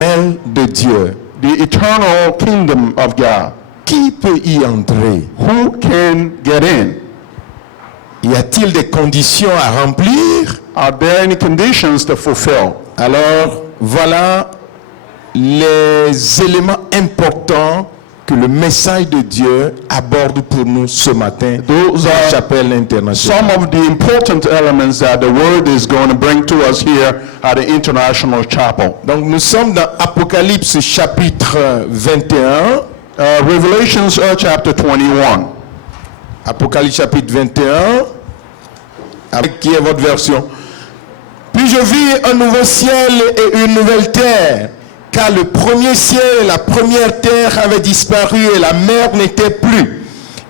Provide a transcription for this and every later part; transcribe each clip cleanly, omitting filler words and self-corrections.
de Dieu. The eternal kingdom of God. Qui peut y entrer? Who can get in? Y a-t-il des conditions à remplir? Are there any conditions to fulfill? Alors, voilà les éléments importants que le message de Dieu aborde pour nous ce matin Those dans la are chapelle internationale. some of the important elements that the word is going to bring to us here at the International Chapel. Donc, nous sommes dans Apocalypse chapitre 21. Revelations chapter 21. Apocalypse chapitre 21. Avec qui est votre version? Puis je vis un nouveau ciel et une nouvelle terre, car le premier ciel et la première terre avaient disparu et la mer n'était plus.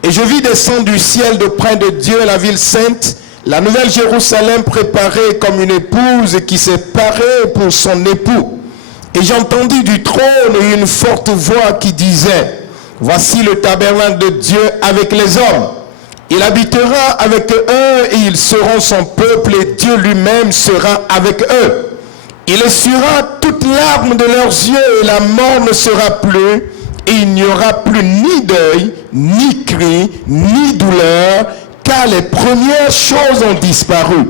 Et je vis descendre du ciel de près de Dieu la ville sainte, la nouvelle Jérusalem préparée comme une épouse qui s'est parée pour son époux. Et j'entendis du trône une forte voix qui disait, voici le tabernacle de Dieu avec les hommes. Il habitera avec eux et ils seront son peuple et Dieu lui-même sera avec eux. Il essuiera toute larme de leurs yeux et la mort ne sera plus et il n'y aura plus ni deuil, ni cri, ni douleur, car les premières choses ont disparu.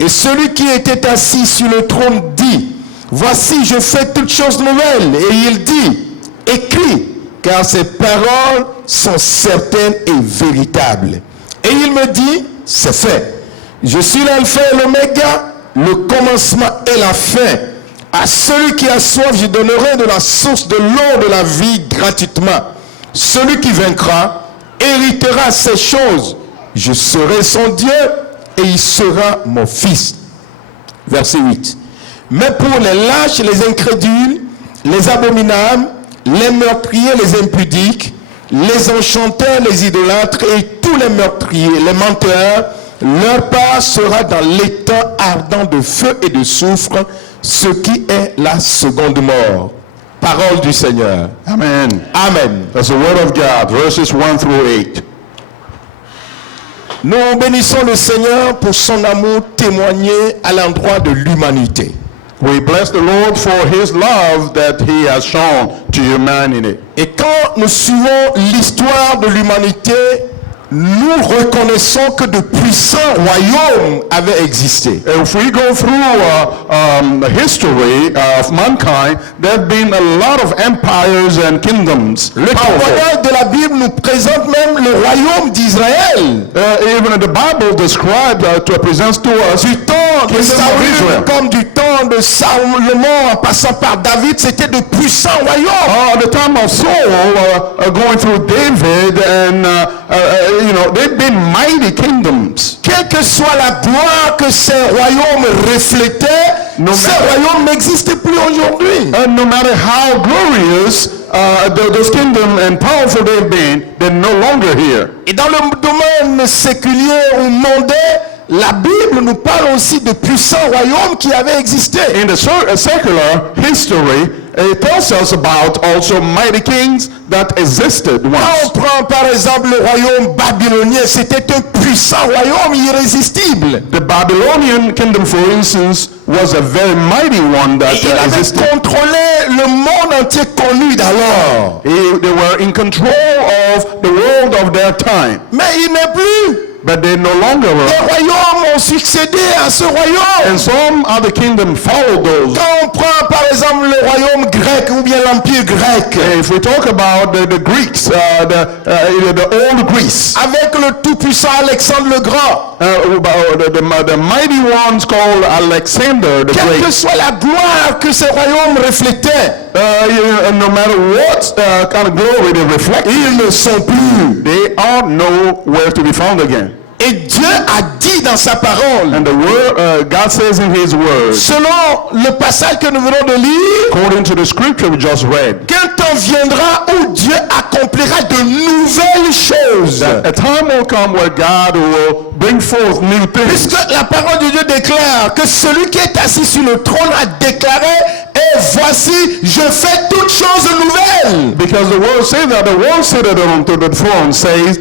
Et celui qui était assis sur le trône dit, voici je fais toutes choses nouvelles. Et il dit, écris, car ces paroles sont certaines et véritables. Et il me dit, c'est fait. Je suis l'alpha et l'oméga, le commencement et la fin. À celui qui a soif, je donnerai de la source de l'eau de la vie gratuitement. Celui qui vaincra héritera ces choses. Je serai son Dieu et il sera mon fils. Verset 8. Mais pour les lâches, les incrédules, les abominables, les meurtriers, les impudiques, les enchanteurs, les idolâtres et tous les meurtriers, les menteurs, leur part sera dans l'étang ardent de feu et de soufre, ce qui est la seconde mort. Parole du Seigneur. Amen. Amen. That's the word of God, verses 1 through 8. Nous bénissons le Seigneur pour son amour témoigné à l'endroit de l'humanité. We bless the Lord for his love that he has shown to humanity. Et quand nous suivons l'histoire de l'humanité, nous reconnaissons que de puissants royaumes avaient existé. If we go through the history of mankind, there have been a lot of empires and kingdoms. Le témoignage de la Bible nous présente même le royaume d'Israël. Even the Bible describes presents to us Du temps de kingdom of Saül Israel. comme du temps de Salomon en passant par David, c'était de puissants royaumes. At the time of Saul, going through David, and you know, they've been mighty kingdoms. Quelle que soit la gloire que ces royaumes reflétaient, ces royaumes n'existent plus aujourd'hui. No matter how glorious those kingdoms and powerful they've been, they're no longer here. Et dans le domaine séculier ou mondain, la Bible nous parle aussi de puissants royaumes qui avaient existé. In the secular history, it tells us about also mighty kings that existed Quand on once. prend par exemple le royaume babylonien, c'était un puissant royaume irrésistible. The Babylonian kingdom, for instance, was a very mighty one that Il avait existed. contrôlé le monde entier connu d'alors. They were in control of the world of their time, Mais il n'est plus. but they no longer Les were. royaumes ont succédé à ce royaume. And some other kingdom followed those. Quand on prend par exemple le royaume grec ou bien l'empire grec, If we talk about the Greeks, the old Greece, avec le tout-puissant Alexandre le Grand, the mighty ones called Alexander the quelle que Great, soit la gloire que ces royaumes reflétaient, no matter what kind of glory they reflect, ils ne sont plus. they are nowhere to be found again. Et Dieu a dit dans sa parole, And the word, God says in His word, selon le passage que nous venons de lire, according to the scripture we just read, qu'un temps viendra où Dieu accomplira de nouvelles choses. a time will come where God will bring forth new things. Puisque la parole de Dieu déclare que celui qui est assis sur le trône a déclaré, et voici, je fais toutes choses nouvelles. Because the word says that the one seated on the throne says,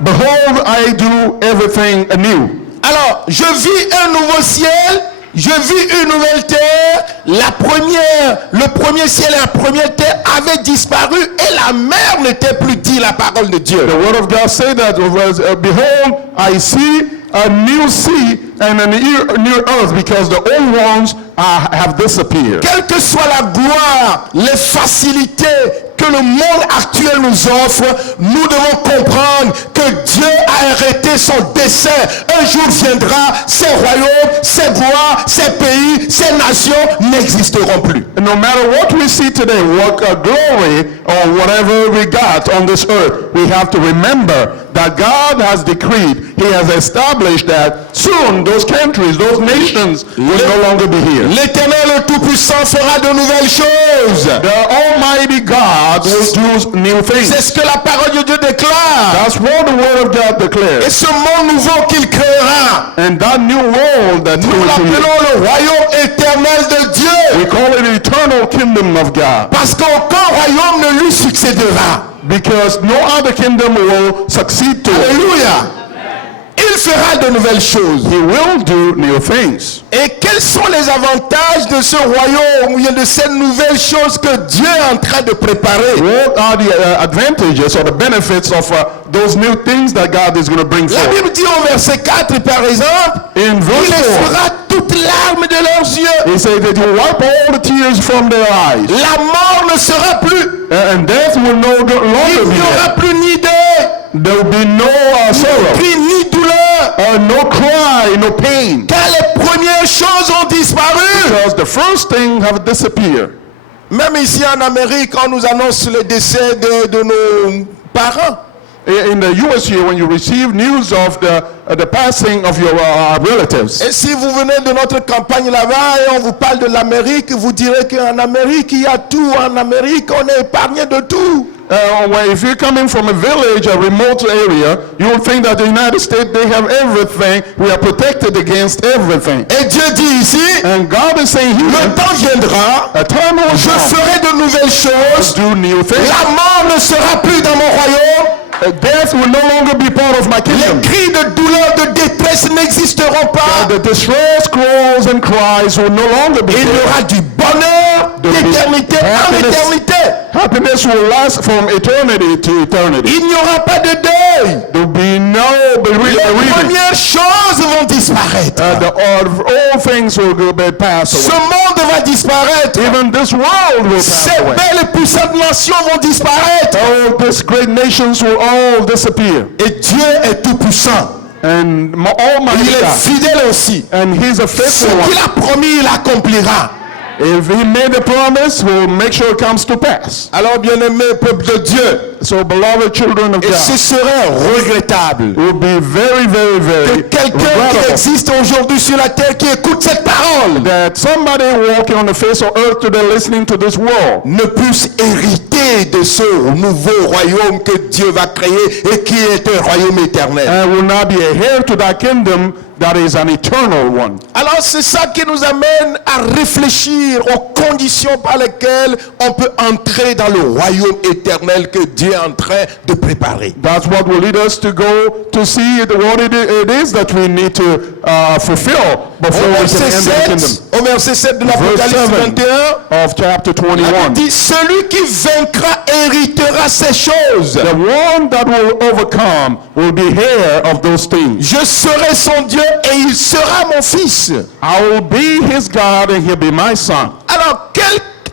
behold, I do everything anew. Alors, je vis un nouveau ciel, Je vis une nouvelle terre. Le premier ciel et la première terre avaient disparu et la mer n'était plus, dit la parole de Dieu. The word of God said that, behold, I see a new sea and a new earth, because the old ones have disappeared. Quelle que soit la gloire, les facilités que le monde actuel nous offre, nous devons comprendre que Dieu a arrêté son dessein. Un jour viendra, ces royaumes, ces gloires, ces pays, ces nations n'existeront plus. And no matter what we see today, what glory or whatever we got on this earth, we have to remember that God has decreed, He has established that soon those countries, those nations will no longer be here. L'Éternel Tout-Puissant fera de nouvelles choses. The Almighty God will do new things. C'est ce que la parole de Dieu déclare. That's what the Word of God Et declares. ce monde nouveau qu'il créera, And that new world that He nous will create, l'appelons le royaume éternel de Dieu. we call it the eternal kingdom of God. Parce qu'aucun royaume ne lui succédera. Because no other kingdom will succeed to it. Alléluia. Il fera de nouvelles choses. He will do new things. Et quels sont les avantages de ce royaume, ou bien de ces nouvelles choses que Dieu est en train de préparer? What are the advantages or the benefits of those new things that God is going to bring La forth? Bible dit au verset 4, par exemple, In il verse 4, essuiera toutes larmes de leurs yeux. He says that He will wipe all the tears from their eyes. La mort ne sera plus. And death will no longer Il be n'y aura there. plus ni deuil, There will be no sorrow, cri, ni douleur. no cry, no pain. Car les premières choses ont disparu. Because the first thing have disappeared. Même ici en Amérique, on nous annonce le décès de nos parents. In the U.S. here, when you receive news of the passing of your relatives, Et si vous venez de notre campagne là-bas et on vous parle de l'Amérique, vous direz qu'en Amérique, il y a tout. En Amérique, on est épargné de tout. if you're coming from a village, a remote area, you will think that the United States, they have everything. We are protected against everything. Et Dieu dit ici, And God is saying le here, temps viendra, a time will je come ferai de nouvelles choses. to do new things. La mort ne sera plus dans mon royaume. Death will no longer be part of my Les kingdom. cris de douleur, de détresse n'existeront pas. The distress calls and cries will no longer be Il y there. aura du bonheur d'éternité en éternité. Happiness will last from eternity to eternity. Il n'y aura pas de deuil. There will be no Les bereavement. premières choses vont disparaître. All things will be passed Ce away. monde va disparaître. Even this world will pass Ces away. belles et puissantes nations vont disparaître. All these great nations will all disappear. Et Dieu est tout puissant. And Il Almighty est God, fidèle aussi. and He's a Ce faithful qu'il one. a promis, il accomplira. If He made a promise, we'll make sure it comes to pass. Alors, bien-aimé peuple de Dieu, So, beloved children of et ce God, serait regrettable it will be very, very, que very quelqu'un qui regrettable existe aujourd'hui sur la terre, qui écoute cette parole, that somebody walking on the face of earth today listening to this world ne puisse hériter de ce nouveau royaume que Dieu va créer et qui est un royaume éternel. and will not be a heir to that kingdom that is an eternal one. Alors c'est ça qui nous amène à réfléchir aux conditions par lesquelles on peut entrer dans le royaume éternel que Dieu est en train de préparer. That's what will lead us to go to see what it is that we need to fulfill before Au we verset can enter the kingdom. 7, au verset 7 de l'Apocalypse Verse 7. 21, Of chapter la Bible 21. dit, celui qui vaincra héritera ces choses. The one that will overcome will be heir of those things. Je serai son Dieu et il sera mon fils. I will be his God and he'll be my son. Alors,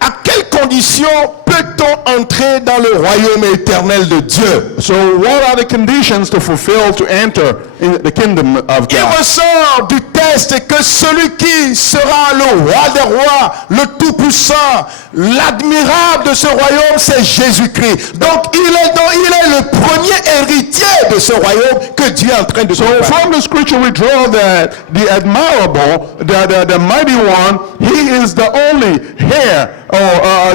à quelles conditions peut-on entrer dans le royaume éternel de Dieu? So what are the conditions to fulfill to enter in the kingdom of Il God? ressort du texte que celui qui sera le roi des rois, le tout-puissant, l'admirable de ce royaume, c'est Jésus-Christ. Donc il est le premier héritier de ce royaume que Dieu est en train de So préparer. from the scripture we draw that the admirable, the mighty one, he is the only heir or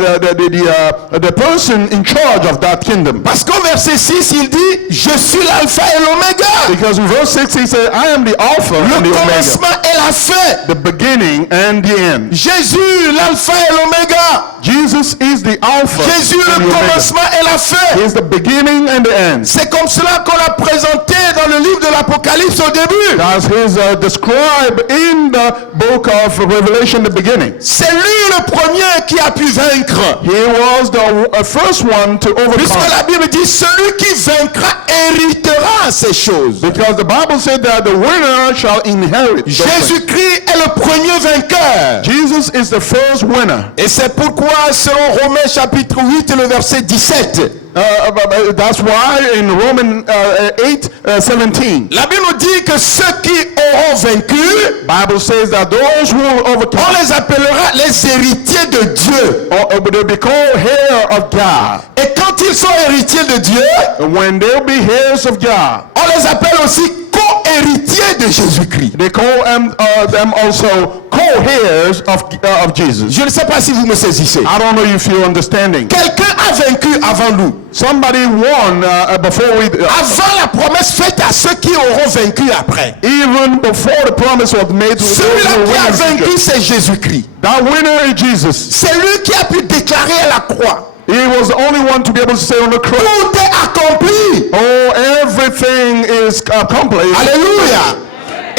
the person in charge of that kingdom. Parce qu'au verset 6, il dit, je suis l'alpha et l'oméga. Because in verse 6 he said, I am the Alpha and Le the Omega, commencement et la fin. the beginning and the end. Jésus, l'alpha et l'oméga. Jesus is the Alpha Jésus, and le the Omega. commencement et la fin. He is the beginning and the end. C'est comme cela qu'on l'a présenté dans le livre de l'Apocalypse au début. As is described in the book of Revelation, the beginning. C'est lui le premier qui a pu vaincre. He was the first one to Puisque overcome. la Bible dit, celui qui vaincra héritera ces choses. Because the Bible said that the winner shall inherit those things. Jésus-Christ est le premier vainqueur. Jesus is the first winner. Et c'est pourquoi, selon Romains chapitre 8, le verset 17, That's why in Romans 8:17, la Bible nous dit que ceux qui auront vaincu, Bible says that those who will on overcome, les appellera les héritiers de Dieu. they'll be called heir of God. Et quand ils sont héritiers de Dieu, When they'll be heirs of God, on les appelle aussi co-héritiers de Jésus-Christ. they call them also co-heirs of Jesus. Je ne sais pas si vous me saisissez. I don't know if you're understanding. Quelqu'un a vaincu avant nous. Somebody won before we, Avant la promesse faite à ceux qui auront vaincu après. even before the promise was made to those Celui-là who qui a win in vaincu, future. c'est Jésus-Christ. That winner is Jesus. C'est lui qui a pu déclarer à la croix, He was the only one to be able to say on the cross, tout est accompli. oh, everything is accomplished. Alléluia.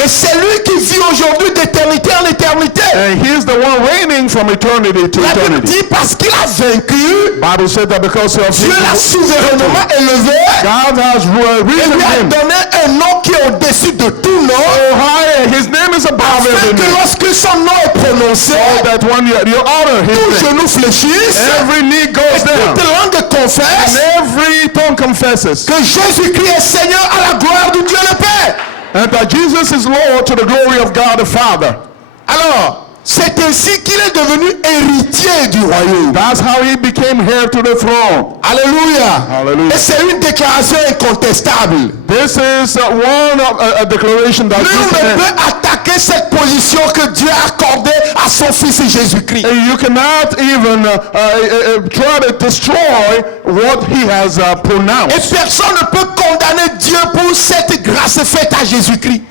Et c'est lui qui vit aujourd'hui d'éternité en éternité. And he's the one reigning from eternity to La Bible eternity. dit parce qu'il a vaincu, Bible said that because of Dieu l'a his, souverainement élevé God has et risen lui a him donné un nom qui est au-dessus de tout nom, so high. His name is above afin every que name. lorsque son nom est prononcé, So that when you honor his tout name, genou fléchisse, every knee goes down, toute langue confesse and every tongue confesses, que Jésus-Christ est Seigneur à la gloire de Dieu le Père. and that Jesus is Lord to the glory of God the Father. Alors, c'est ainsi qu'il est devenu héritier du royaume. That's how he became heir to the throne. Alléluia. Hallelujah. Et c'est une déclaration incontestable. This is one of a declaration that Nul you ne can, peut attaquer cette position que Dieu a accordée à son Fils Jésus-Christ. you cannot even try to destroy what he has Et pronounced. personne ne peut condamner Dieu pour cette grâce faite à Jésus-Christ.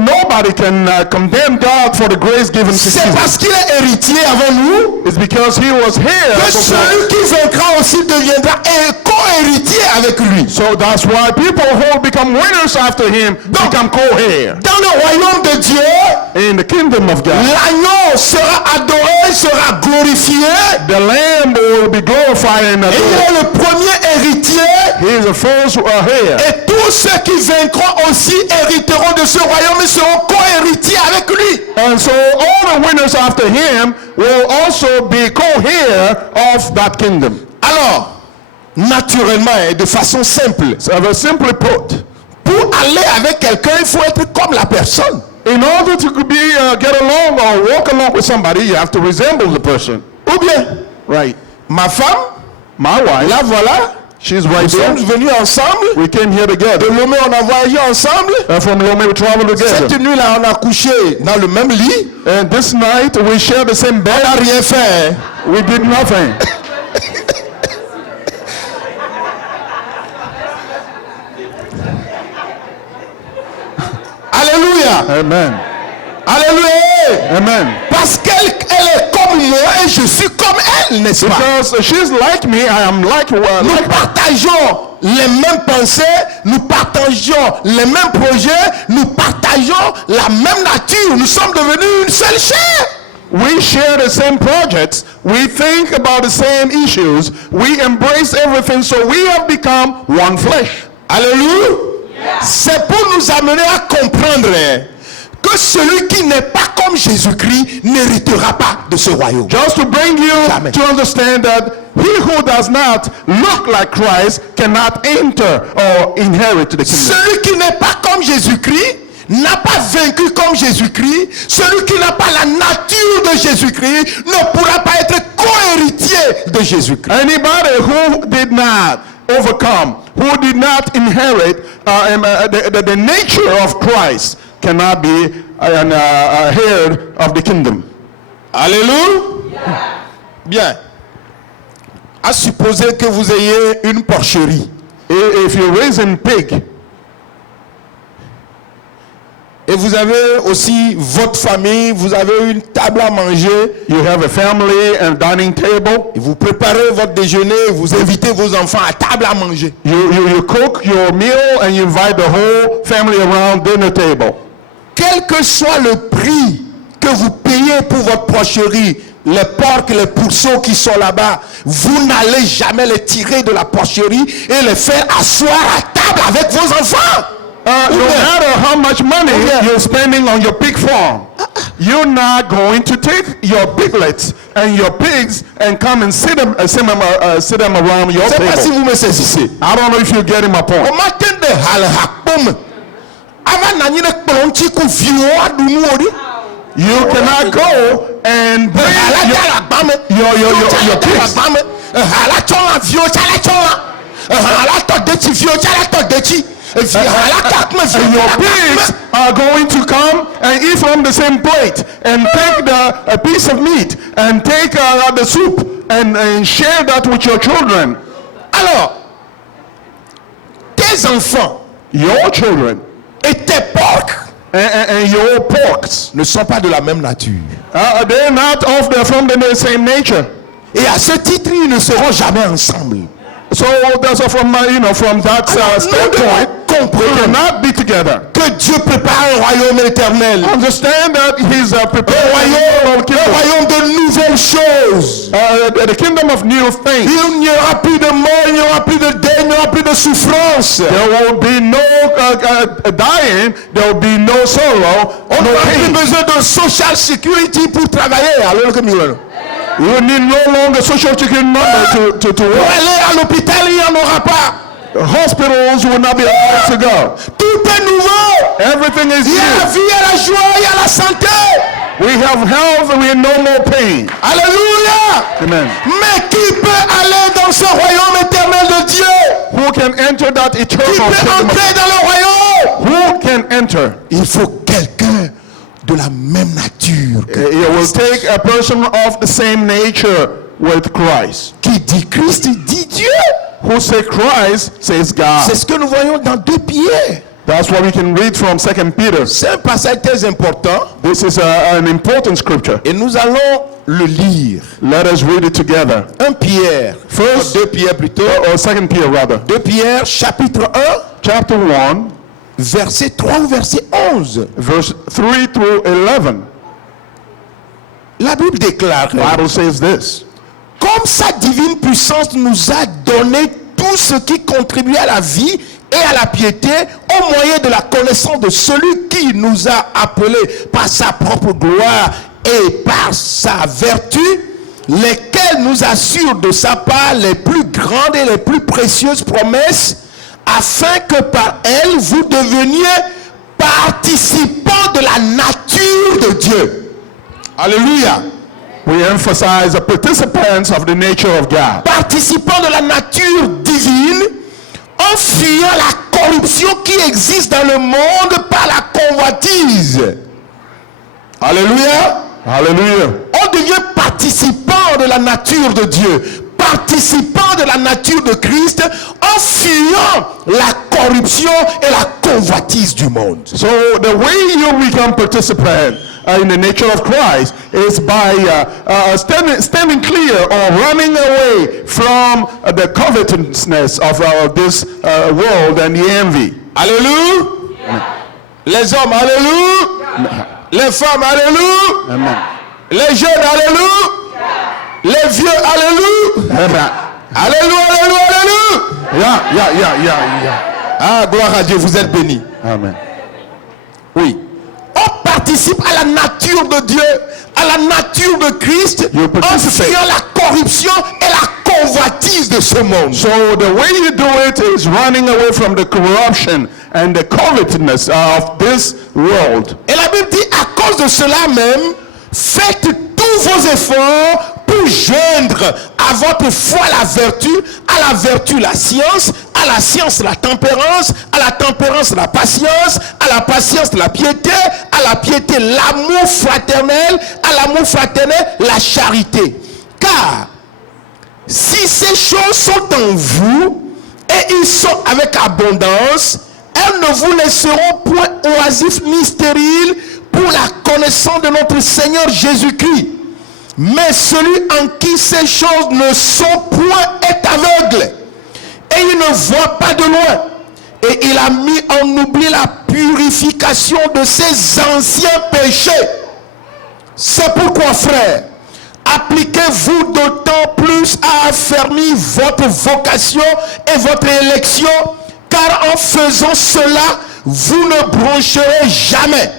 Nobody can condemn God for the grace given to C'est Jesus. parce qu'il est héritier avant nous It's because he was here que before. celui qui vaincra aussi deviendra co-héritier avec lui. So that's why people who become winners after him become co-heir Dans le royaume de Dieu, in the kingdom of God. l'agneau sera adoré, sera glorifié. The Lamb will be glorified and Et il adored. est le premier héritier. He is the first heir. Et tous ceux qui vaincront aussi hériteront de ce royaume et seront co-héritiers avec lui. And so all the winners after him will also be co-heir of that kingdom. Alors, naturellement et de façon simple, So simply put, pour aller avec quelqu'un, il faut être comme la personne. in order to be get along or walk along with somebody, you have to resemble the person. Ou bien, Right. ma femme, My wife, là voilà, she's right nous there. sommes venus ensemble. We came here De together. Lomé, on a voyagé ensemble. From Lomé, we traveled together. Cette nuit-là, on a couché dans le même lit. And this night, we shared the same On bed. n'a rien fait. We did nothing. Alléluia. Amen. Alléluia. Amen. Parce qu'elle est comme moi et je suis comme elle, n'est-ce pas? Because she's like me, I am like Nous her. partageons les mêmes pensées, nous partageons les mêmes projets, nous partageons la même nature. Nous sommes devenus une seule chair. We share the same projects. We think about the same issues. We embrace everything, so we have become one flesh. Alléluia. C'est pour nous amener à comprendre que celui qui n'est pas comme Jésus-Christ n'héritera pas de ce royaume. Just to bring you Jamais. to understand that he who does not look like Christ cannot enter or inherit the kingdom. Celui qui n'est pas comme Jésus-Christ n'a pas vaincu comme Jésus-Christ. Celui qui n'a pas la nature de Jésus-Christ ne pourra pas être co-héritier de Jésus-Christ. Anybody who did not overcome, who did not inherit the nature of Christ, cannot be an heir of the kingdom. Alléluia. Bien. À supposer que vous ayez une porcherie If you're raising pig, et vous avez aussi votre famille, vous avez une table à manger, you have a family and dining table, et vous préparez votre déjeuner, vous invitez vos enfants à table à manger. you cook your meal and you invite the whole family around dinner table. Quel quel que soit le prix que vous payez pour votre porcherie, les porcs, les pourceaux qui sont là-bas, vous n'allez jamais les tirer de la porcherie et les faire asseoir à table avec vos enfants. No matter how much money you're spending on your pig farm, you're not going to take your piglets and your pigs and come and sit them around your Je ne sais pas si table. vous me saisissez. I don't know if you're getting my point. On m'attend de halhakpom. Avant nani de plonchi ku viwa dumori. You cannot go and bring your pigs. And your pigs are going to come and eat from the same plate and take a piece of meat and take the soup and share that with your children. Alors, tes enfants Your children et tes porcs and your porks, ne sont pas de la même nature. they're not from the same nature. Et à ce titre, ils ne seront jamais ensemble. So that's from that standpoint, they cannot be together. Que Dieu prépare un royaume éternel. Understand that He's Un preparing royaume de nouvelles choses. the kingdom of new things. Il n'y aura plus de mort, il n'y aura plus de deuil, il n'y aura plus de souffrance. There will be no dying. There will be no sorrow. On No n'aura plus pain. besoin de social security pour travailler. Alors que nous, You need no longer social security number to pour work. aller à l'hôpital, il n'y en aura pas. Hospitals will not be allowed to go. Tout est nouveau. Everything is Il y a la new. vie, il y a la joie, il y a la santé. We have health and we have no more pain. Alléluia. Amen. Mais qui peut aller dans ce royaume éternel de Dieu? Who can enter that Qui eternal peut kingdom? entrer dans le royaume? Who can enter? Il faut quelqu'un de la même nature que It will take a person of the same nature with Christ. qui dit Christ, dit Dieu. Who say Christ says God. C'est ce que nous voyons dans 2 Pierre. That's what we can read from 2 Peter. C'est un passage très important This is an important scripture. et nous allons le lire. Let us read it together. 1 Pierre, First, 2 Pierre plutôt. or 2 Peter rather. 2 Pierre chapitre 1, Chapter 1, verset 3 ou verset 11. verse 3 through 11. La Bible déclare, The Bible says this. comme sa divine puissance nous a donné tout ce qui contribue à la vie et à la piété au moyen de la connaissance de celui qui nous a appelés par sa propre gloire et par sa vertu, lesquels nous assurent de sa part les plus grandes et les plus précieuses promesses, afin que par elles vous deveniez participants de la nature de Dieu. Alléluia. We emphasize the participants of the nature of God. Participants de la nature divine, en fuyant la corruption qui existe dans le monde par la convoitise. Alléluia. Hallelujah. On devient participant de la nature de Dieu, participant de la nature de Christ, en fuyant la corruption et la convoitise du monde. So the way you become participant in the nature of Christ is by standing clear or running away from the covetousness of this world and the envy. Alléluia. Les hommes, alléluia. Les femmes, alléluia. Amen. Les jeunes, alléluia. Les vieux, alléluia. Amen. Alléluia, alléluia, alléluia. Yeah. Ah, gloire à Dieu, vous êtes bénis. Amen. Oui. On participe à la nature de Dieu, à la nature de Christ, You en participate. fuyant la corruption et la convoitise de ce monde. So the way you do it is running away from the corruption and the covetousness of this world. Et la Bible dit, à cause de cela même, faites tous vos efforts pour joindre à votre foi la vertu, à la vertu la science, à la science la tempérance, à la tempérance la patience, à la patience la piété, à la piété l'amour fraternel, à l'amour fraternel la charité. Car si ces choses sont en vous et ils sont avec abondance, elles ne vous laisseront point oisifs ni stériles pour la connaissance de notre Seigneur Jésus-Christ. Mais celui en qui ces choses ne sont point est aveugle et il ne voit pas de loin. Et il a mis en oubli la purification de ses anciens péchés. C'est pourquoi, frères, appliquez-vous d'autant plus à affermir votre vocation et votre élection, car en faisant cela, vous ne broncherez jamais.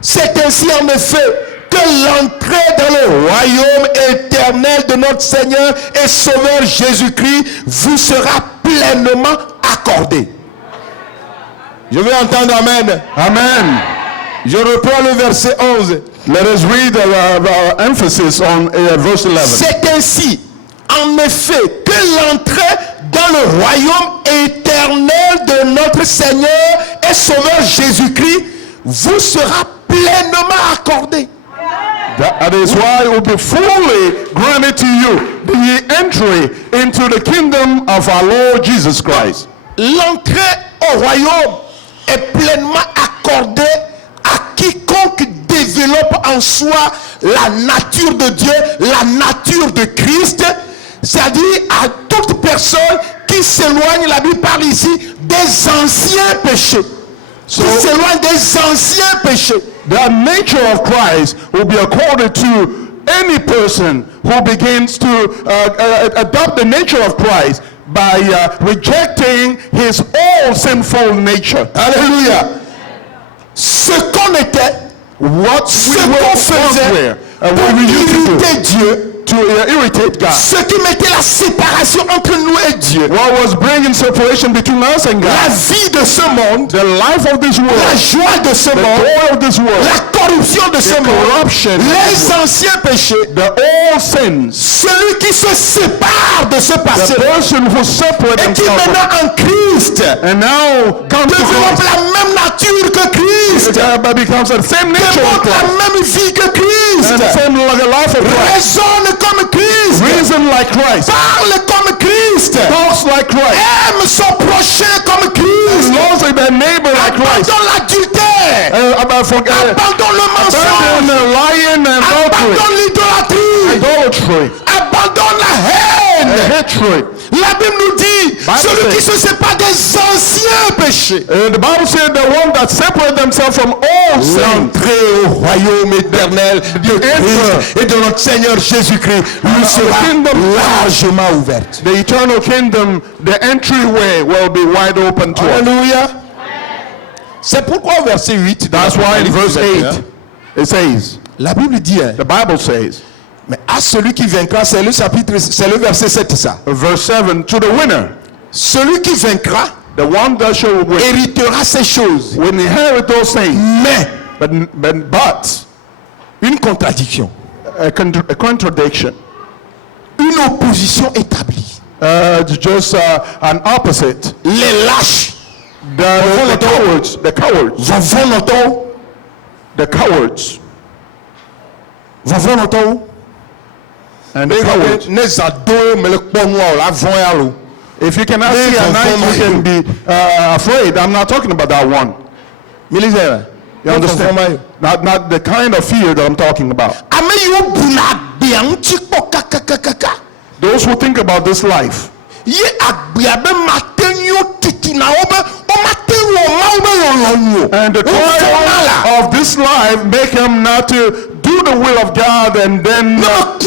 C'est ainsi en effet que l'entrée dans le royaume éternel de notre Seigneur et Sauveur Jésus-Christ vous sera pleinement accordée. Je veux entendre Amen. Amen. Je reprends le verset 11. Let us read the emphasis on verse 11. C'est ainsi, en effet, que l'entrée dans le royaume éternel de notre Seigneur et Sauveur Jésus-Christ vous sera pleinement accordée. That is why it will be fully granted to you the entry into the kingdom of our Lord Jesus Christ. L'entrée au royaume est pleinement accordée à quiconque développe en soi la nature de Dieu, la nature de Christ, c'est-à-dire à toute personne qui s'éloigne, la Bible parle ici, des anciens péchés. Qui s'éloigne des anciens péchés. The nature of Christ will be accorded to any person who begins to adopt the nature of Christ by rejecting his old sinful nature. Alléluia. Ce qu'on était, ce qu'on faisait pour irriter Dieu, to irritate God. Ce qui mettait la séparation entre nous et Dieu. What was bringing separation between us and God? La vie de ce monde, the life of this world, la joie de ce monde, joy of this world, la corruption de ce monde, les anciens péchés, the old sins. Celui qui se sépare de ce passé, the person who separates et qui maintenant en Christ, and now développe la même nature que Christ, becomes the same nature of Christ, la même vie que Christ, and same life of Christ. Raisonne comme Christ, reason like Christ, parle comme Christ, talks like Christ, aime son prochain comme Christ, loves their neighbor like Christ, abandonne l'adultère, abandonne le mensonge, abandonne l'idolâtrie, abandonne la haine, hatred. La Bible nous dit, celui qui se sépare des anciens péchés. The Bible said the one that separate themselves from all sin. L'entrée au royaume éternel de Christ et de notre Seigneur Jésus-Christ lui sera largement ouverte. The eternal kingdom, the entryway will be wide open to us. Alléluia. C'est pourquoi au verset 8, that's why in verse 8, it says, la Bible dit, the Bible says, mais à celui qui vaincra, c'est le chapitre, c'est le verset 7 ça. Verse 7, to the winner. Celui qui vaincra, the one that shall win, héritera ces choses. will inherit those things. Mais, but une contradiction. A contradiction. Une opposition établie. Just an opposite. Les lâches. The cowards. The cowards. The cowards. And the cowards. If you cannot see at night, you can be afraid. I'm not talking about that one. You understand? Not the kind of fear that I'm talking about. Those who think about this life. And the trial of this life make him not to do the will of God, and then if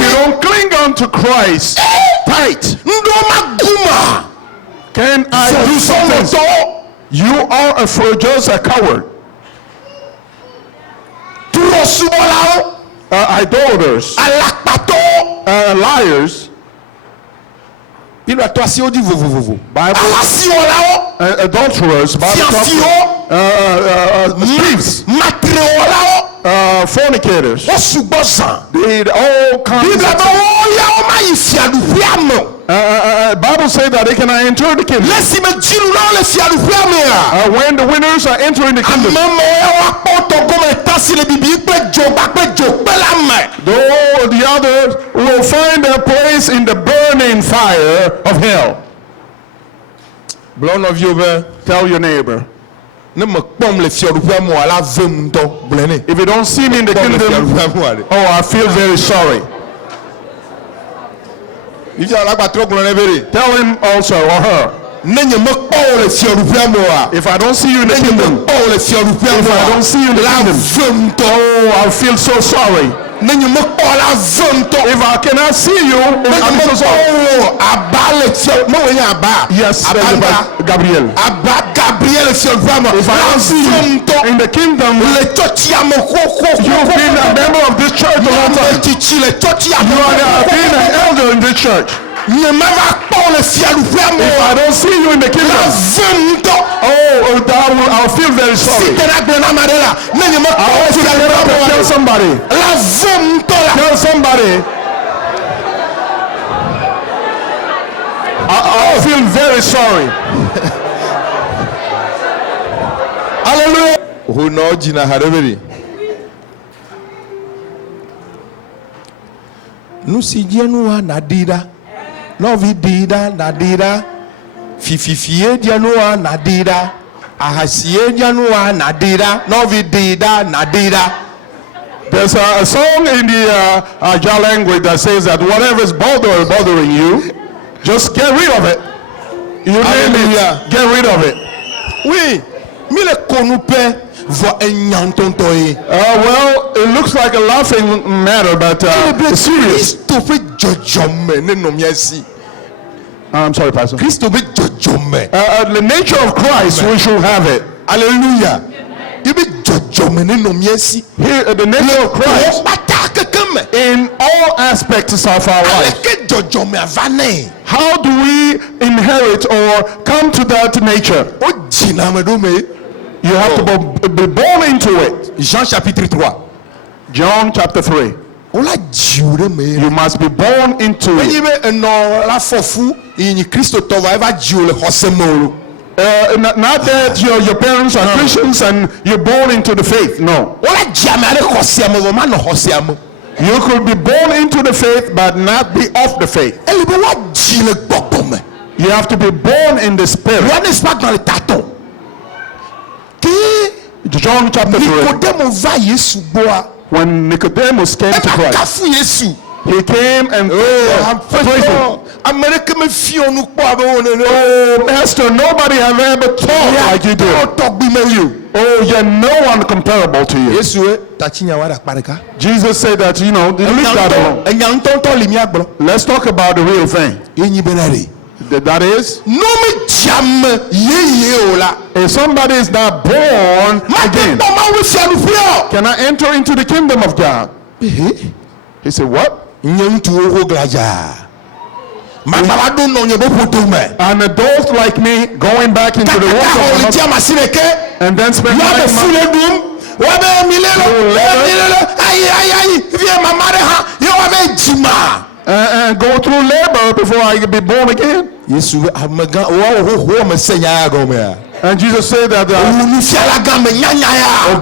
you don't cling on to Christ tight, can I do something? You are just a coward. Idolaters, liars. Adulterers, thieves, fornicators, they all come. Bible says that they cannot enter the kingdom. When the winners are entering the kingdom, though the others will find their place in the burning fire of hell. Tell your neighbor, if you don't see me in the kingdom, oh, I feel very sorry. Tell him also, or her. If I don't see you in the kingdom, if I don't see you in the kingdom, oh, I'll feel so sorry. If I cannot see you, I'm so sorry. Yes, Gabriel. If I don't see you in the kingdom, you've been a member of this church a long time. You are being an elder in this church. If I don't see you in the kingdom, I'll feel very sorry. I want you to get up and tell somebody. Tell somebody. I'll feel very sorry. Hallelujah. Nous si Dianua Nadira, Novi Dida Nadira, Fififie Dianua Nadira, Ahasie Dianua Nadira, Novi Dida Nadira. There's a song in the Aja language that says that whatever is bothering you, just get rid of it. You name it, get rid of it. Oui, mille konupe vo enyantontoye. Well, it looks like a laughing matter, but it's serious. I'm sorry, Pastor. The nature of Christ, we should have it. Hallelujah. Here, the nature of Christ in all aspects of our life. How do we inherit or come to that nature? You have to be born into it. Jean chapitre 3. John chapter 3. You must be born into it. Not that your parents are Christians and you're born into the faith. No. You could be born into the faith but not be of the faith. You have to be born in the spirit. John chapter 3. When Nicodemus came to Christ, he came and praised him. Oh, Master, nobody have ever talked like you do. Oh, you're no one comparable to you. Jesus said that, leave that alone. Let's talk about the real thing. That is, if somebody is not born again, can I enter into the kingdom of God? He said, what? An adult like me going back into the womb of and then spend 9 months and go through labor before I can be born again. And Jesus said that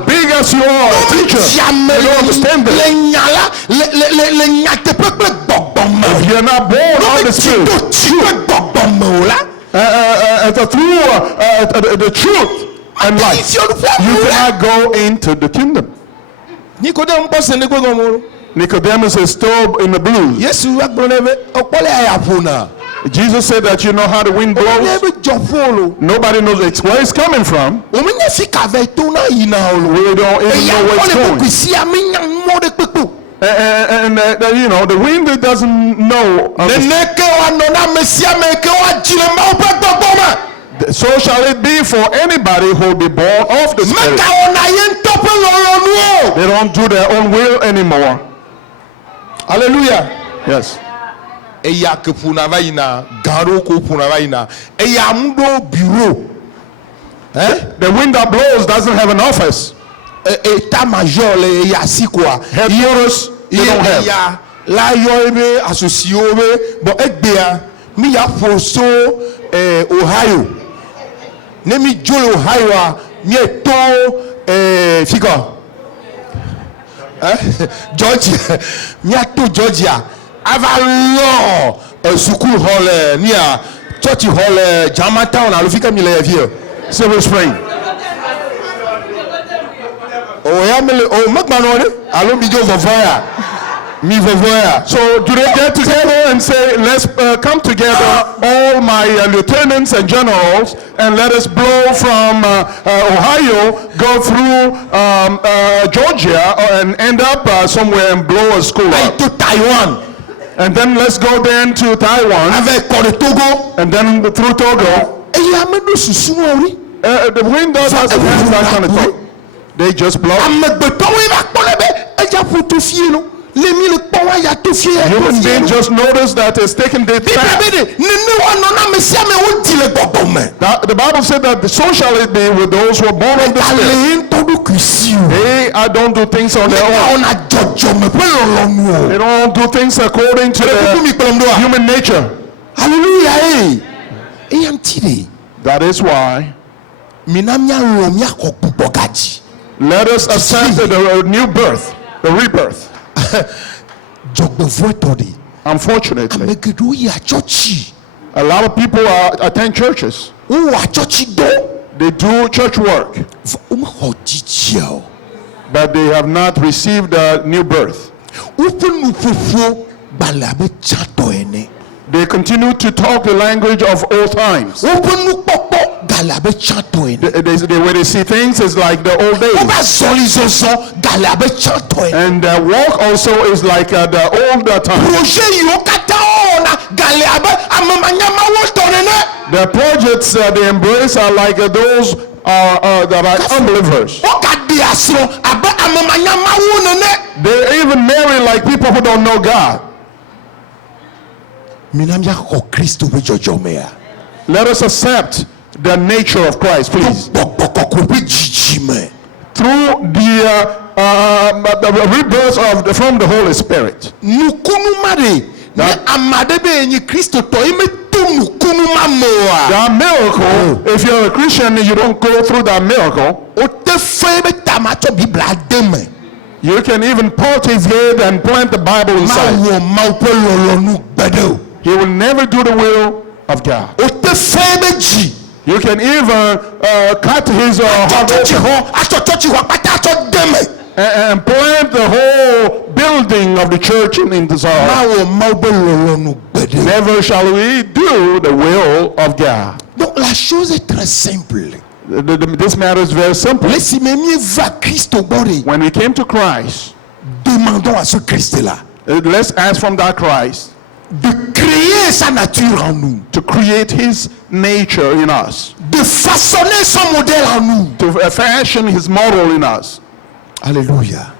big as you are, teacher, you don't understand that. If you're not born of the Spirit, through the truth and life, you cannot go into the kingdom. Nicodemus is still in the blues. Jesus said that you know how the wind blows. Nobody knows where it's coming from. We don't even know where it's going. And the wind doesn't know. So shall it be for anybody who will be born of the Spirit. They don't do their own will anymore. Hallelujah. Yes. The wind that blows doesn't have an office. Headquarters, they don't have. Ohio. Nemi Jolo Ohio, Georgia, Georgia. Avalon, school hall near church hall, Jamatown, Alufika Milevia, Silver Spring. Oh, Yamil, oh, McMahon, I don't be over fire. So do they get together and say, let's come together, all my lieutenants and generals, and let us blow from Ohio, go through Georgia, and end up somewhere and blow a school up. To Taiwan. And then let's go then to Taiwan, Avec Togo. and then through Togo. Et il y a même des sous-sous, oui. The wind does have that kind of thing. They just blow. Human being just notice that it's taking their time. The Bible said that so shall it be with those who are born of the Spirit. They don't do things on their own. They don't do things according to their human nature. Hallelujah. That is why let us accept the new birth, the rebirth. Unfortunately, a lot of people attend churches. They do church work, but they have not received the new birth. They continue to talk the language of old times. When they see things, it's like the old days. And their walk also is like the older times. The projects they embrace are like those that are unbelievers. They even marry like people who don't know God. Let us accept the nature of Christ, please. Through the rebirth from the Holy Spirit. That miracle, if you're a Christian and you don't go through that miracle, you can even participate and plant the Bible inside. He will never do the will of God. You can even cut his heart and plant the whole building of the church in this heart. Never shall we do the will of God. Donc la chose est très simple. This matter is very simple. When we came to Christ, demandons à ce Christ-là let's ask from that Christ de créer sa nature en nous, to create his nature in us, de façonner son modèle en nous, to fashion his model in us. Alléluia.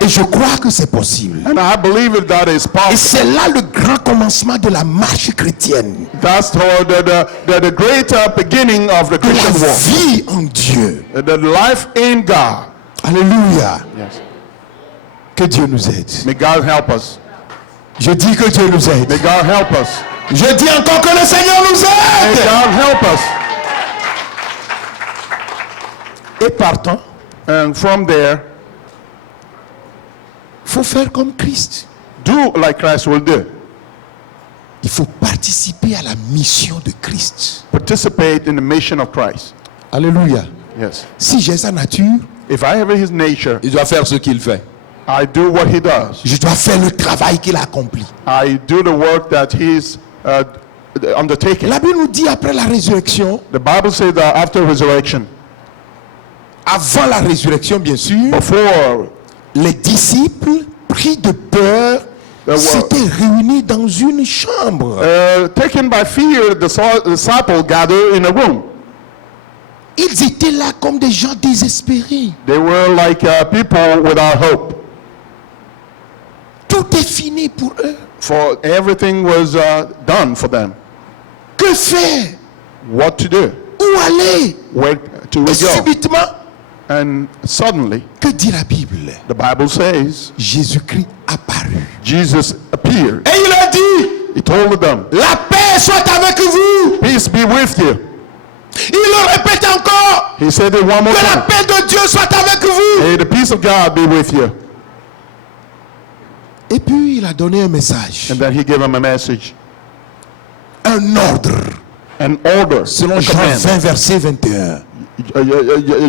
Et je crois que c'est possible. And I believe that is possible. Et c'est là le grand commencement de la marche chrétienne. That's the great beginning of the Christian walk. walk. Vie en Dieu. The life in God. Alléluia. Yes. Que Dieu nous aide. May God help us. Je dis que Dieu nous aide. May God help us. Je dis encore que le Seigneur nous aide. May God help us. Et partant, and from there, faut faire comme Christ. Do like Christ will do. Il faut participer à la mission de Christ. Participate in the mission of Christ. Alléluia. Yes. Si j'ai sa nature, if I have his nature, il doit faire ce qu'il fait. I do what he does. Je dois faire le travail qu'il a accompli. I do the work that he's undertaking. La Bible nous dit après la résurrection. The Bible says that after resurrection. Avant la résurrection, bien sûr. Before. Les disciples, pris de peur, s'étaient réunis dans une chambre. Taken by fear, the disciples gathered in a room. Ils étaient là comme des gens désespérés. They were like people without hope. Tout est fini pour eux. For everything was done for them. Que faire? What to do? Où aller? Where to go? Subitement. And suddenly, que dit la Bible? The Bible says, Jésus-Christ apparut. Jesus appeared. Et il a dit, he told them, la paix soit avec vous. Peace be with you. Il le répète encore. He said it one more time. Que la paix de Dieu soit avec vous. May the peace of God be with you. Et puis il a donné un message. And then he gave him a message. Un ordre. An order. Selon Jean 20 verset 21.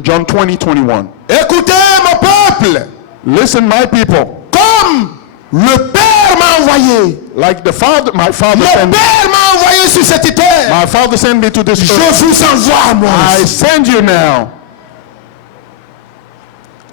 John 20:21. Écoutez mon peuple. Listen, my people. Comme Le Père m'a envoyé. Like the Father, my Father Le sent me. Père m'a envoyé sur cette terre. My Father sent me to this Je earth. vous envoie moi I aussi. send you now.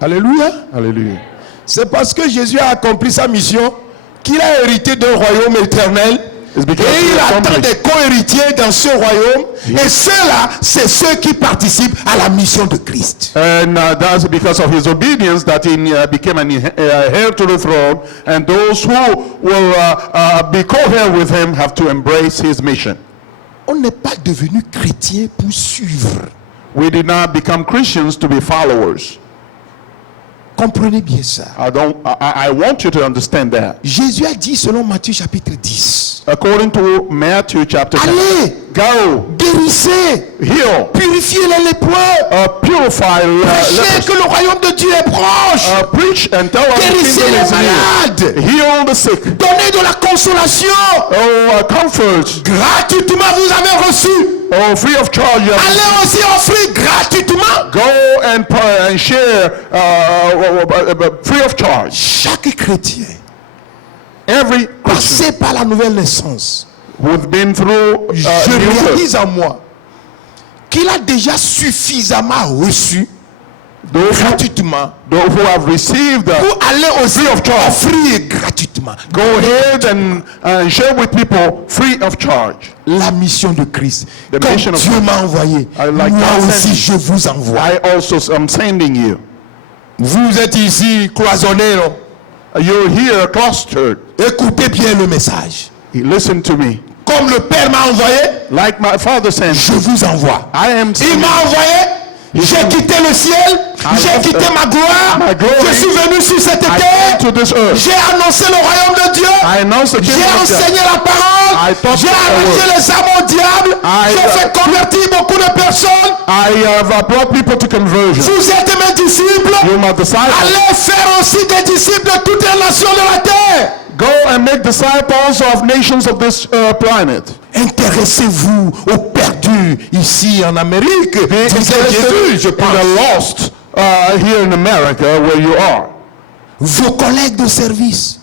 Alléluia. Hallelujah. C'est parce que Jésus a accompli sa mission qu'il a hérité d'un royaume éternel. It's Et because il he attend accomplished. des co-héritiers dans ce royaume. Et ceux-là, c'est ceux qui participent à la mission de Christ. And that's because of his obedience that he became an heir to the throne. And those who will be co-heir with him have to embrace his mission. On n'est pas devenu chrétien pour suivre. We did not become Christians to be followers. Comprenez bien ça. I want you to understand that. Jésus a dit selon Matthieu chapitre 10. According to Matthew chapter 10, Allez, go, guérissez, heal, purifiez les lépreux. purify, Prêchez que le royaume de Dieu est proche. preach and tell us the Guérissez kingdom les is near. malades. Heal the sick. Donnez de la consolation. Comfort. Gratuitement, vous avez reçu. Free of charge. You have Allez aussi offrir gratuitement. go and share free of charge. Chaque chrétien Every Christian passé par la nouvelle naissance, who've been through je new birth, réalise en moi qu'il a déjà suffisamment reçu those gratuitement who have received pour aller aussi of charge. offrir gratuitement. Go ahead and share with people free of charge. La mission de Christ. The Comme mission of Dieu Christ. m'a envoyé, Like moi God aussi sent- je vous envoie. I also am sending you. Vous êtes ici cloisonnés, non? You're here clustered. Écoutez bien le message. Listen to me. Comme le Père m'a envoyé, Like my Father sent, je vous envoie. I am Il sending. m'a envoyé, j'ai quitté le ciel, j'ai left quitté ma gloire, my glory. je suis venu sur cette I came terre, to this earth. j'ai annoncé le royaume de Dieu, I announced the j'ai kingdom of God. enseigné la parole, I taught j'ai the arrangé word. les âmes au diable, I, j'ai fait convertir beaucoup de personnes. I have brought people to conversion. Vous êtes mes disciples, You're my disciples. allez faire aussi des disciples de toutes les nations de la terre. Go and make disciples of nations of this planet. Intéressez-vous aux perdus ici en Amérique. Disait Jésus, je In pense. the lost here in America where you are. Vos collègues de service,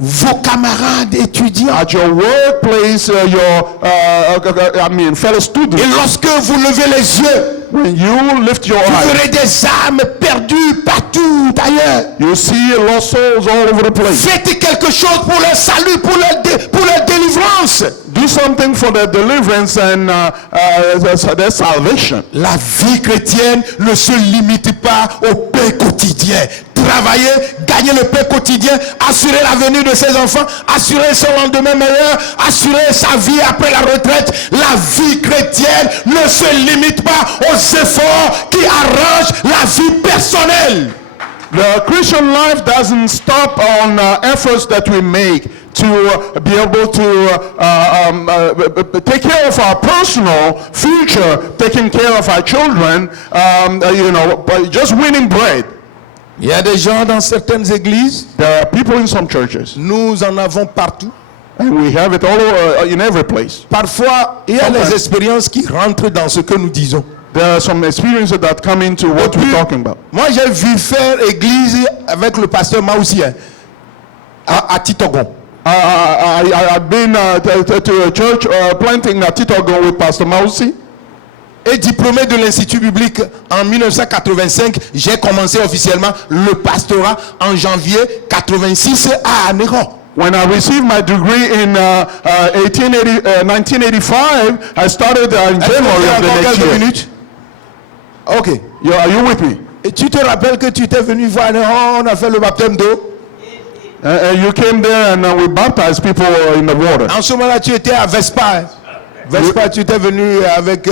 vos camarades étudiants. At your workplace, your fellow students. Et lorsque vous levez les yeux, When you lift your vous eyes, verrez des âmes perdues partout ailleurs. you see lost souls all over the place. Faites quelque chose pour leur salut, pour leur délivrance. Do something for their deliverance and their salvation. La vie chrétienne ne se limite pas au pain quotidien. Travailler, gagner le pain quotidien, assurer l'avenir de ses enfants, assurer son lendemain meilleur, assurer sa vie après la retraite. La vie chrétienne ne se limite pas aux efforts qui arrangent la vie personnelle. The Christian life doesn't stop on efforts that we make to be able to take care of our personal future, taking care of our children, by just winning bread. Il y a des gens dans certaines églises, There are people in some churches, nous en avons partout. and we have it all in every place. Parfois, il y a Sometimes. les expériences qui rentrent dans ce que nous disons. There are some experiences that come into what we're talking about. Moi, j'ai vu faire église avec le pasteur Maoussien à Titogon. I've been to a church planting at Titogon with Pastor Mausi. Et diplômé de l'Institut biblique en 1985, j'ai commencé officiellement le pastorat en janvier 86 à Anéron. When I received my degree in 1985, I started in January of the next quelques year. minutes. Ok. Are you with me? Et tu te rappelles que tu étais venu voir Anéron, on a fait le baptême d'eau. You came there and we baptized people in the water. En ce moment-là, tu étais à Vespa. Vespa, tu étais venu avec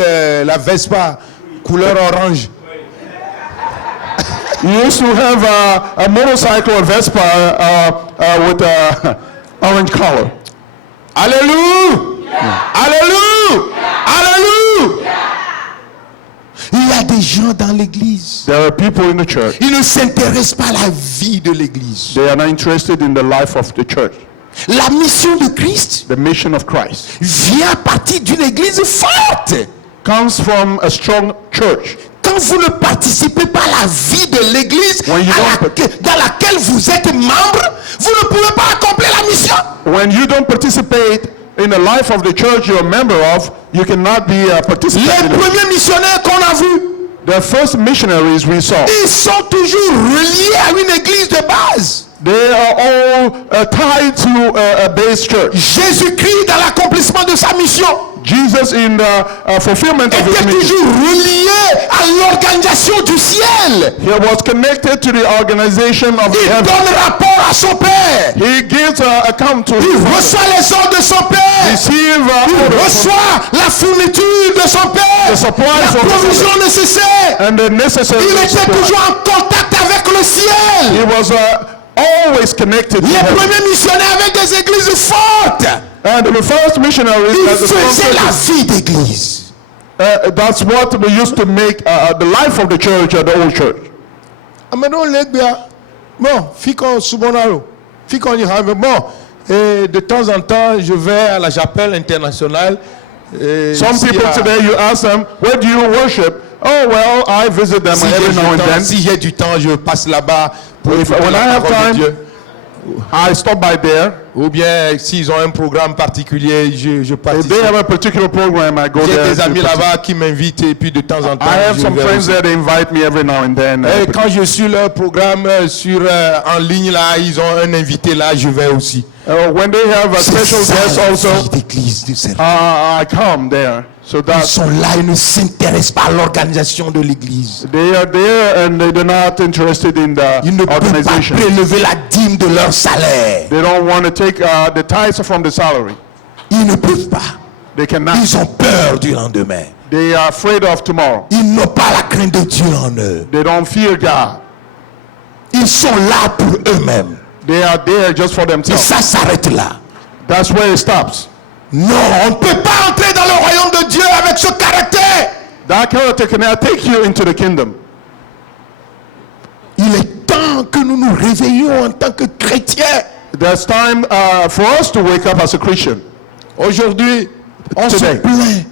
la Vespa couleur orange. You used to have a motorcycle, a Vespa with orange color. Alléluia! Alléluia! Alléluia! Il y a des gens dans l'église. There are people in the church. Ils ne s'intéressent pas à la vie de l'église. They are not interested in the life of the church. La mission de Christ The mission of Christ vient à partir d'une église forte. comes from a strong church. Quand quand vous ne participez pas à la vie de l'église When you dans laquelle vous êtes membre, vous ne pouvez pas accomplir la mission. When you don't participate in the life of the church you're a member of, you cannot be a Les participant. premiers missionnaires qu'on a vus, The first missionaries we saw, ils sont toujours reliés à une église de base. they are all tied to a base church. Jésus-Christ, dans l'accomplissement de sa mission, Jesus in the fulfillment of his était mission, toujours relié à l'organisation du ciel. he was connected to the organization of the Il heaven. donne rapport à son Père. He gives account to Il his father. reçoit les ordres de son Père. Receive Il orders reçoit la fourniture de son Père. The supplies La of the provision nécessaire. and the necessary Il était supply. toujours en contact avec le ciel. He was always connected to Les heaven. premiers missionnaires avec des églises fortes. And the first missionaries, Ils as the faisaient la first, vie d'église. that's what we used to make the life of the church, the old church. Maintenant, les gars, bon, fico subonaro, fico ni rame. Bon, et de temps en temps, je vais à la chapelle internationale. Some Si people à- today, you ask them, where do you worship? Oh, well, I visit them si every now and then. si j'ai du temps, je passe là-bas pour If- écouter when la I have parole de time, Dieu. I stop by there. Ou bien, s'ils ont un programme particulier, je If participe. they have a particular program, I go J'ai there. des to amis participate. là-bas qui m'invitent et puis de temps en temps, I have je some vais friends aussi. there, they invite me every now and then. Et quand je suis leur programme en ligne là, ils ont un invité là, je vais aussi. When they have a special C'est ça, guest la also, vie d'église du Seigneur. I come there. So Ils that's, sont là, ils ne s'intéressent pas à l'organisation de l'église. they are there and they're not interested in the Ils ne peuvent pas organization. prélever la dîme de leur salaire. They don't want to take the tithes from the salary. Ils ne peuvent pas. They cannot. Ils ont peur du lendemain. They are afraid of tomorrow. Ils n'ont pas la crainte de Dieu en eux. They don't fear God. Ils sont là pour eux-mêmes. They are there just for Et themselves. ça s'arrête là. That's where it stops. Non, on ne peut pas entrer dans le royaume de Dieu avec ce caractère. That character cannot take you into the kingdom. Il est temps que nous nous réveillions en tant que chrétiens. There's time for us to wake up as a Christian. Aujourd'hui, on se Today. plaint.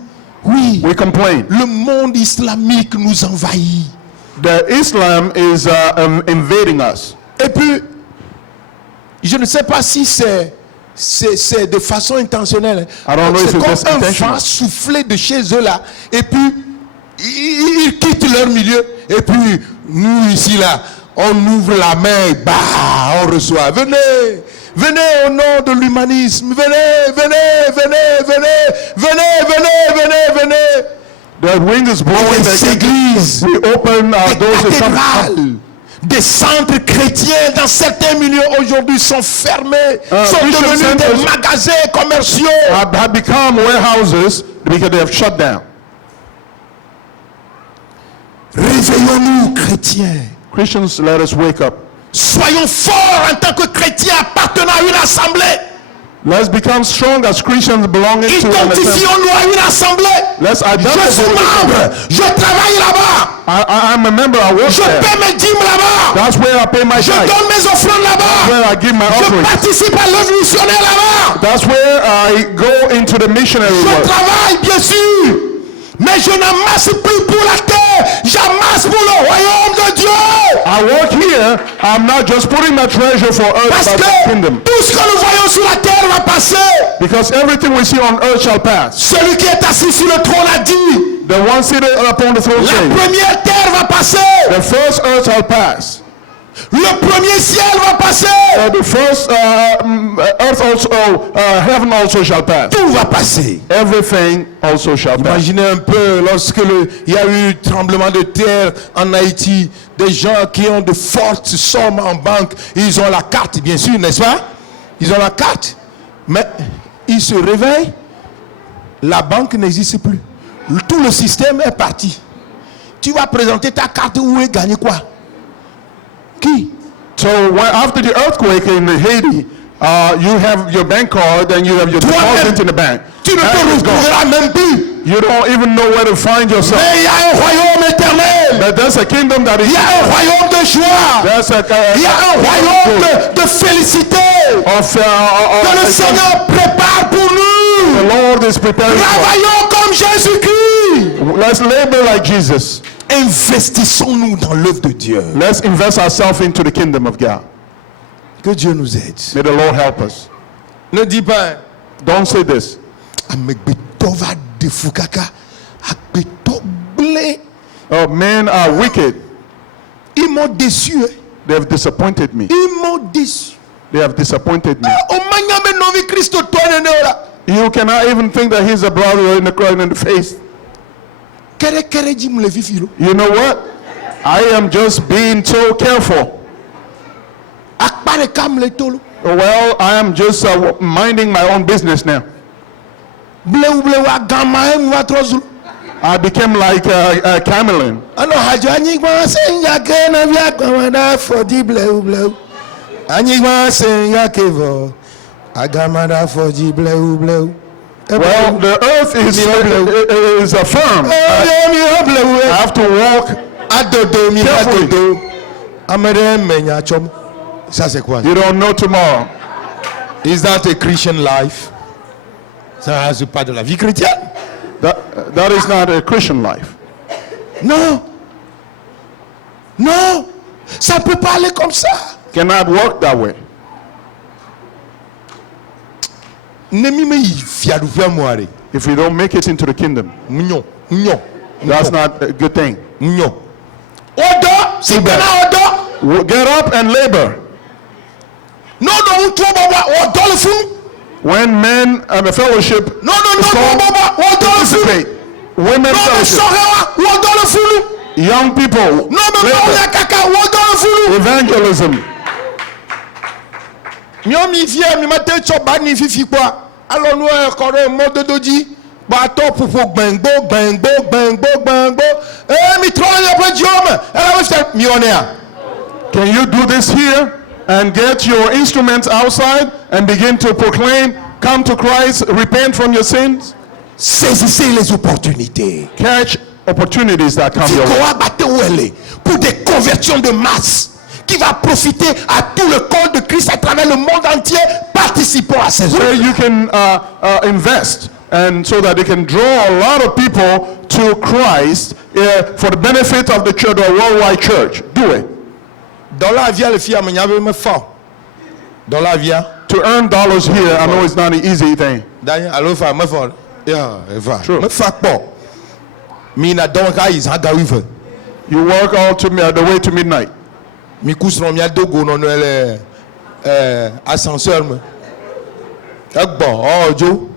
Oui, We complain. le monde islamique nous envahit. The Islam is invading us. Et puis, je ne sais pas si c'est de façon intentionnelle. I don't know if C'est it's comme just un intentional. vent soufflé de chez eux là. Et puis, ils quittent leur milieu. Et puis, nous ici là, on ouvre la main, bah, on reçoit. Venez, venez au nom de l'humanisme. Venez, venez, venez, venez, venez, venez, venez, venez. The wind is blowing. Des églises, We open des those that come. cathédrales, des centres chrétiens dans certains milieux aujourd'hui sont fermés, sont Christian devenus des centers magasins commerciaux. Have become warehouses because they have shut down. Réveillons-nous, chrétiens. Christians, let us wake up. Soyons forts en tant que chrétiens appartenant à une assemblée. Let's become strong as Christians belonging to an assembly. Identifions-nous à une assemblée. Let's Je identify suis with the membre, je travaille là-bas, I'm a member. I work je there. paie mes dîmes là-bas, That's where I pay my je tithe. donne mes offrandes là-bas, Where I give my je offering. participe à l'œuvre missionnaire là-bas. That's where I go into the missionary Je work. travaille, bien sûr, mais je n'amasse plus pour la terre, j'amasse pour le royaume de Dieu. I work here. I'm not just putting my treasure for earth, Parce but the que kingdom. tout ce que nous voyons sur la terre va passer. Because everything we see on earth shall pass. Celui qui est assis sur le trône a dit, The one seated upon the throne la says, première terre va passer, the first earth shall pass. le premier ciel va passer, The first earth also, heaven also shall pass. tout va passer. Everything also shall pass. Imaginez un peu lorsque il y a eu tremblement de terre en Haïti, des gens qui ont de fortes sommes en banque, ils ont la carte, bien sûr, n'est-ce pas? Ils ont la carte, mais ils se réveillent, la banque n'existe plus. Tout le système est parti. Tu vas présenter ta carte où est gagné quoi? Qui? So after the earthquake in Haiti, you have your bank card and you have your Toi-même, deposit in the bank. Tu ne That te is gone. retrouveras même plus. You don't even know where to find yourself. Mais il y a un royaume éternel. But there's a kingdom that is. Il y a un royaume de joie. There's Il y a un royaume de félicité que le Seigneur prépare pour nous. the Lord is preparing for. Travaillons comme Jésus-Christ. Let's labor like Jesus. Investissons-nous dans l'œuvre de Dieu. Let's invest ourselves into the kingdom of God. Que Dieu nous aide. May the Lord help us. Ne dis pas, Don't say this. Amegbetova defukaka, agbetoble. Oh, men are wicked. Ils m'ont déçu. Hein. They have disappointed me. Ils m'ont déçu. They have disappointed me. Au manyambe novi Christo toi nene ora. You cannot even think that he's a brother in the face. Kere kere ji mule fifilo. You know what? I am just being so careful. Akpare kamle tolo. Well, I am just minding my own business now. Bleu bleu agama em wa trozulu. I became like a chameleon. Ano hajo anyigba senja ke na via kwamada for di bleu bleu. Anyigba senja ke vo. Agamada for di bleu bleu. Well, the earth is firm. I have to walk carefully. You don't know tomorrow. Is that a Christian life? Ça c'est pas de la vie chrétienne. That is not a Christian life. Non. Non. Ça ne peut pas aller comme ça. Cannot work that way. If you don't make it into the kingdom, that's not a good thing. Get up and labor. When men and the fellowship participate, women fellowship, young people, labor, evangelism. Miomi vie mi mate choba ni fifi kwa alors nous encore mode doji ba to popo gbengbo mi troye pe diome elle va mi onea. Can you do this here and get your instruments outside and begin to proclaim, come to Christ, repent from your sins? Saisissez les opportunités. Catch opportunities that come your way. Pour des conversions de masse qui va profiter à tout le corps de Christ à travers le monde entier. Participons à ces where œuvres. you can invest, and so that they can draw a lot of people to Christ for the benefit of the church, the worldwide church. Do it. Dans la vie, le fier me fort. Dans la vie. To earn dollars here, I know it's not an easy thing. D'ailleurs, alors fa me fort. Yeah, va. Sure. Me fa pas. Mina donc is hagawive. You work all to the way to midnight. Mi cousron mi adogo non le ascenseur me. Bon, oh Jo.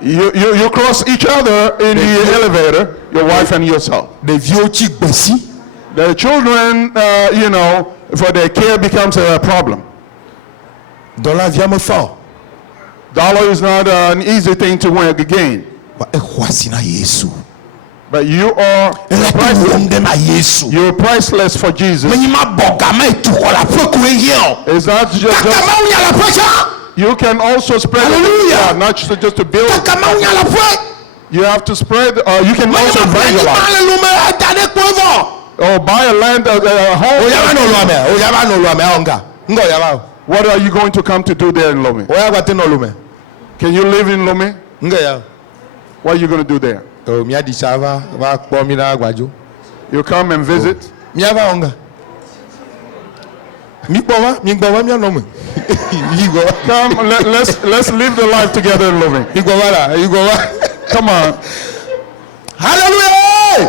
You cross each other in the elevator, your wife and yourself. Des vieux chicks bessi. The children, for their care becomes a problem. Dans la vie me fort. Dollar is not an easy thing to gain. But you are priceless. You're priceless for Jesus. It's not just you can also spread it, not just to build. You have to spread, you can also evangelize. Or buy a land, a home. What are you going to come to do there in Lome? Can you live in Lome? What are you going to do there? You come and visit. Come, let's live the life together in Lome. Come on. Hallelujah!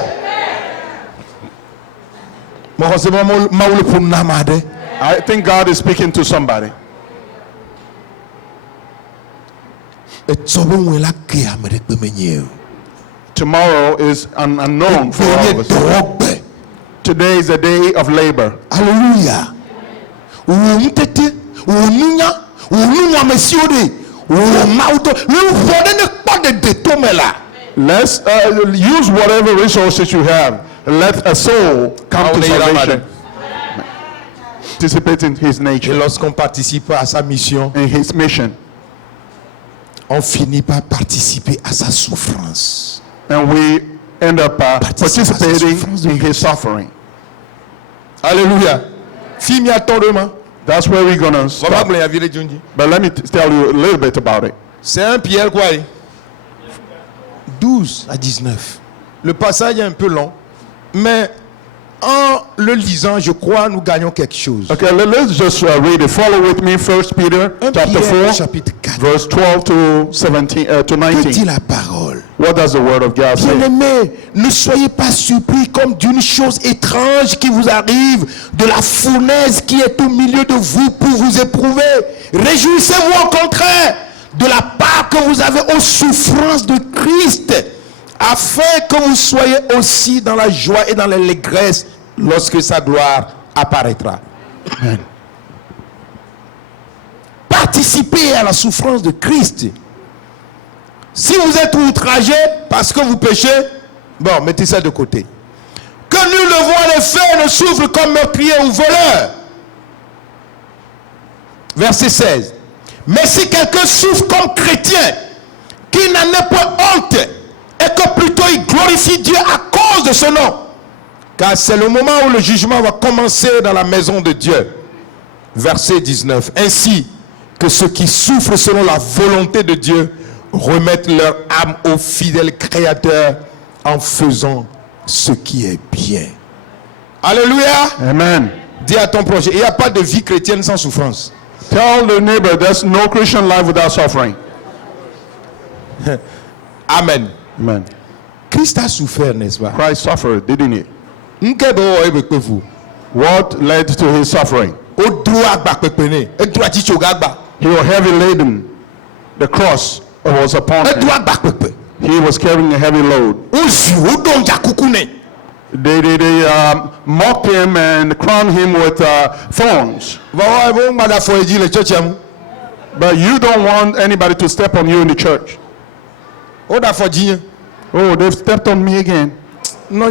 I think God is speaking to somebody. Tomorrow is unknown for all of us. Today is a day of labor. Hallelujah. Let's use whatever resources you have. Let a soul come to salvation. Participate in his nature. Et lorsqu'on participe à sa mission, in his mission, on finit par participer à sa souffrance. And we end up participating in his suffering. Alléluia. That's where we're going to stop. But let me tell you a little bit about it. C'est 1 Pierre quoi? 12 à 19. Le passage est un peu long, mais en le lisant, je crois, nous gagnons quelque chose. Okay, let's just read it. Follow with me, 1 Peter 1 chapter Pierre 4, chapitre 4. verse 12 to 17 to Que dit 19. la parole? What does the word of God say? Bien-aimés, ne soyez pas surpris comme d'une chose étrange qui vous arrive, de la fournaise qui est au milieu de vous pour vous éprouver. Réjouissez-vous au contraire de la part que vous avez aux souffrances de Christ, afin que vous soyez aussi dans la joie et dans l'allégresse lorsque sa gloire apparaîtra. Amen. Participez à la souffrance de Christ. Si vous êtes outragé parce que vous péchez, bon, mettez ça de côté. Que nul ne voit les faits ne souffre comme meurtrier ou voleur. Verset 16. Mais si quelqu'un souffre comme chrétien, qu'il n'en ait pas honte, et que plutôt il glorifie Dieu à cause de son nom. Car c'est le moment où le jugement va commencer dans la maison de Dieu. Verset 19. Ainsi que ceux qui souffrent selon la volonté de Dieu remettent leur âme au fidèle Créateur en faisant ce qui est bien. Alléluia. Amen. Dis à ton projet, il n'y a pas de vie chrétienne sans souffrance. Tell the neighbor there's no Christian life without suffering. Amen. Amen. Christ a souffert, n'est-ce pas? Christ suffered, didn't he? Vous. What led to his suffering? He was heavy laden. The cross was upon him. He was carrying a heavy load. They mocked him and crowned him with thorns. But you don't want anybody to step on you in the church. Oh, they've stepped on me again. My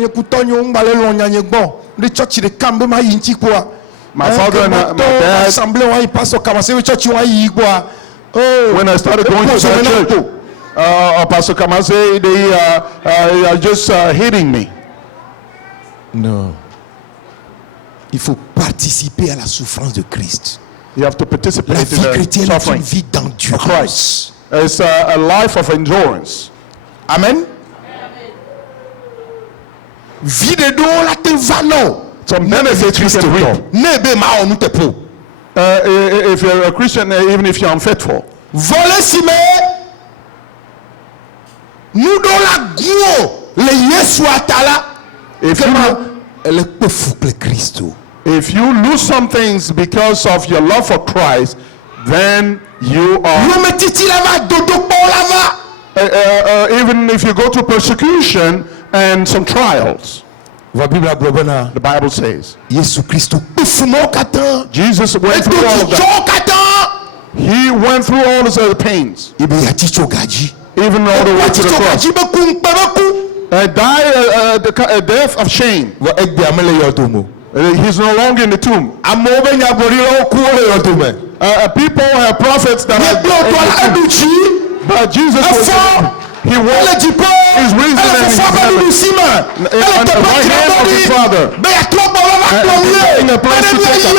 father and my dad, when I started going to that church, Pastor Kamase, they are just hitting me. Non. Il faut participer à la souffrance de Christ. You have to La participate vie in the chrétienne est une suffering vie of d'endurance. Christ. It's a life of endurance. Amen. Vie de don la te vano. Some benefits you can reap. Nebe ma onu te po. If you're a Christian, even if you're unfaithful. Voler si me. Nous don la guo le Yesu atala. If you lose some things because of your love for Christ, then you are. Even if you go to persecution and some trials, the Bible says Jesus went through all of that. He went through all of the pains, even all the way to the cross. Die a death of shame. He's no longer in the tomb. People have prophets that are but Jesus was, he was his reason and his on the right hand of his Father, in a place to take us,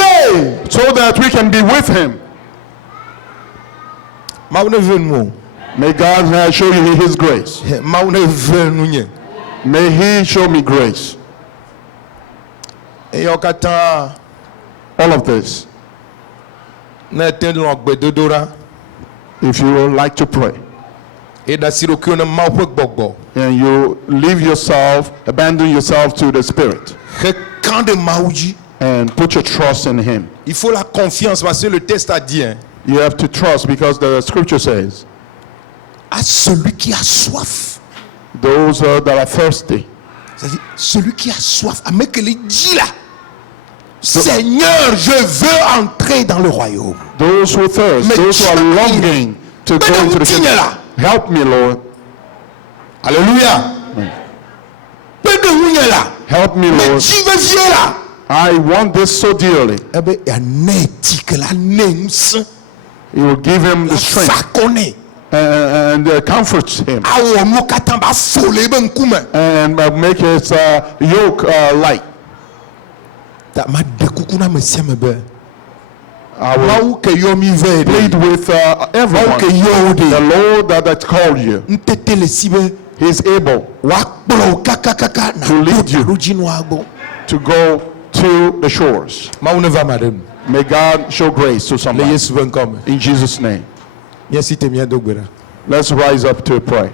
so that we can be with him. May God show you his grace. May he show me grace. All of this. If you would like to pray and you leave yourself, abandon yourself to the Spirit and put your trust in him. Il faut la confiance parce que le texte a dit. You have to trust because the scripture says, à celui qui a soif. Those that are thirsty. C'est-à-dire, celui qui a soif, à que les dit là, Seigneur, je veux entrer dans le royaume. Those who thirst, those who are longing to go into the kingdom. Help me, Lord. Alléluia. Help me, Lord. I want this so dearly. He will give him the strength and comforts him and make his yoke light. I will plead with everyone. The Lord that called you, He is able to lead you to go to the shores. Ma ou ne va madame. May God show grace to Le somebody. Yesu ven comme. In Jesus' name. Bien si t'es bien dogbera. Let's rise up to pray.